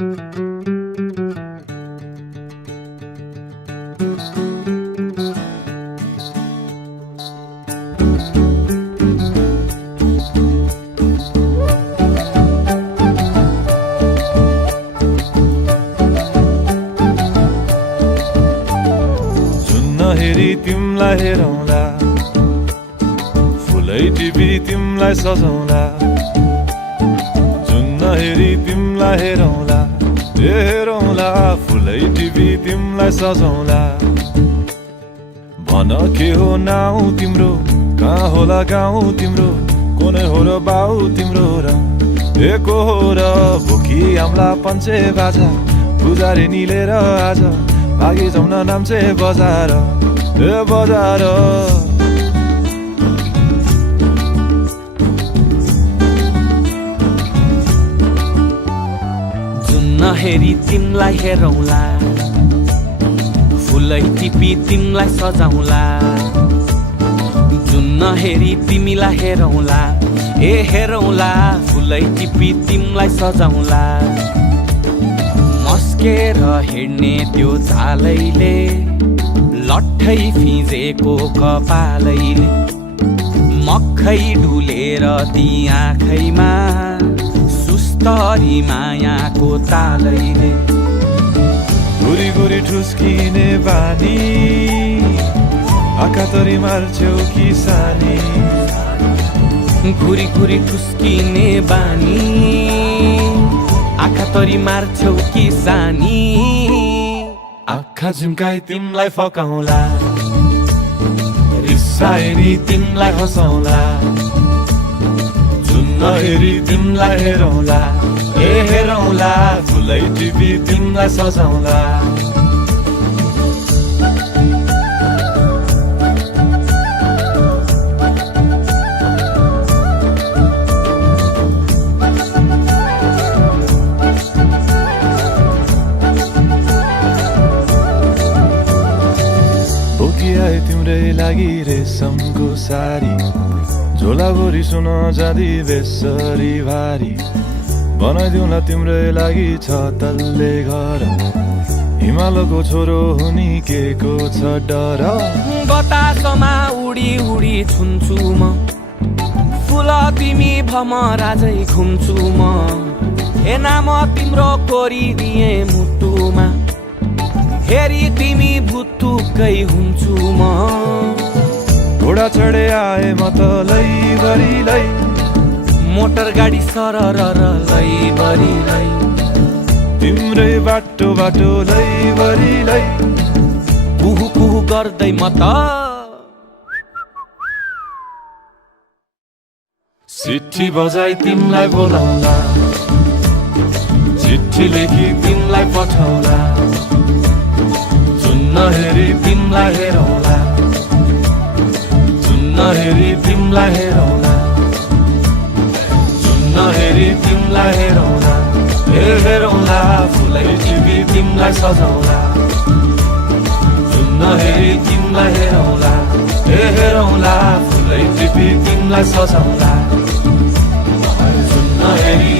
हेरी तिमलाई हेरौँला, फुलै टिपी तिमलाई सजाउँला। जुन हेरी तिमलाई हेरौँला, हेरौँला, फुलै टिपी तिमलाई सजाउँला। भन के हो नाउँ तिम्रो, कहाँ होला गाउँ तिम्रो, कुनै हो र बाउ तिम्रो र को हो र भोकी आम्ला पञ्चे बाजा पुजारी निलेर आज भागी जाउन नाम्चे बजार बजार। जुन हेरी तिमलाई हेरौँला, फुलै टिपी तिमलाई सजाउँला। जुन हेरी तिमीलाई हेरौँला, हेरौँला, फुलै टिपी तिमलाई सजाउँला। मस्केर हिँड्ने त्यो झालैले, लट्ठै फिजेको कपालैले, मक्खै डुलेर ती आँखैमा सुस्तरी मायाको तालैले। गुरी गुरी ठुस्किने बानी, आँखातरी मार्छौ कि सानी। घुरी घुरी ठुस्किने बानी, आँखातरी मार्छौ कि सानी। आँखा झुम्काई तिमलाई फकाउँला, रिसाएरी तिमलाई हँसाउँला। जुन हेरी तिमलाई हेरौँला, हेरौँला, फुलै टिपी तिमलाई सजाउँला। बोकिआए तिम्रै लागि रेशमको सारी, झोलाभरि सुन जाँदी बेसरी भारी। बनाइदिउँला तिम्रै लागि छ तल्ले घर, हिमालको छोरो हुनी के को छ डर। बतासमा उडी उडी छुन्छु म, फुल तिमी भमराजै घुम्छु म। नाम तिम्रो कोरिदिए मुटुमा, हेरी तिमी भुतुकै हुन्छु म। घोडा चढे आए म त लैभरि लै, मोटर गाडी सरर लैभरि लै। तिम्रै बाटो बाटो लैभरि लै, कुहु कुहु गर्दै म त चिट्ठी बजाई तिमलाई बोलाउँला, चिट्ठी लेखी तिमलाई पठाउँला। जुन हेरी तिमलाई हेरौँला, जुन हेरी तिमलाई हेरौँला। जुन हेरी तिमलाई हेरौँला, हेरौँला, फुलै टिपी तिमलाई सजाउँला। जुन हेरी तिमलाई हेरौँला, हेरौँला, फुलै टिपी तिमलाई सजाउँला। जुन हेरी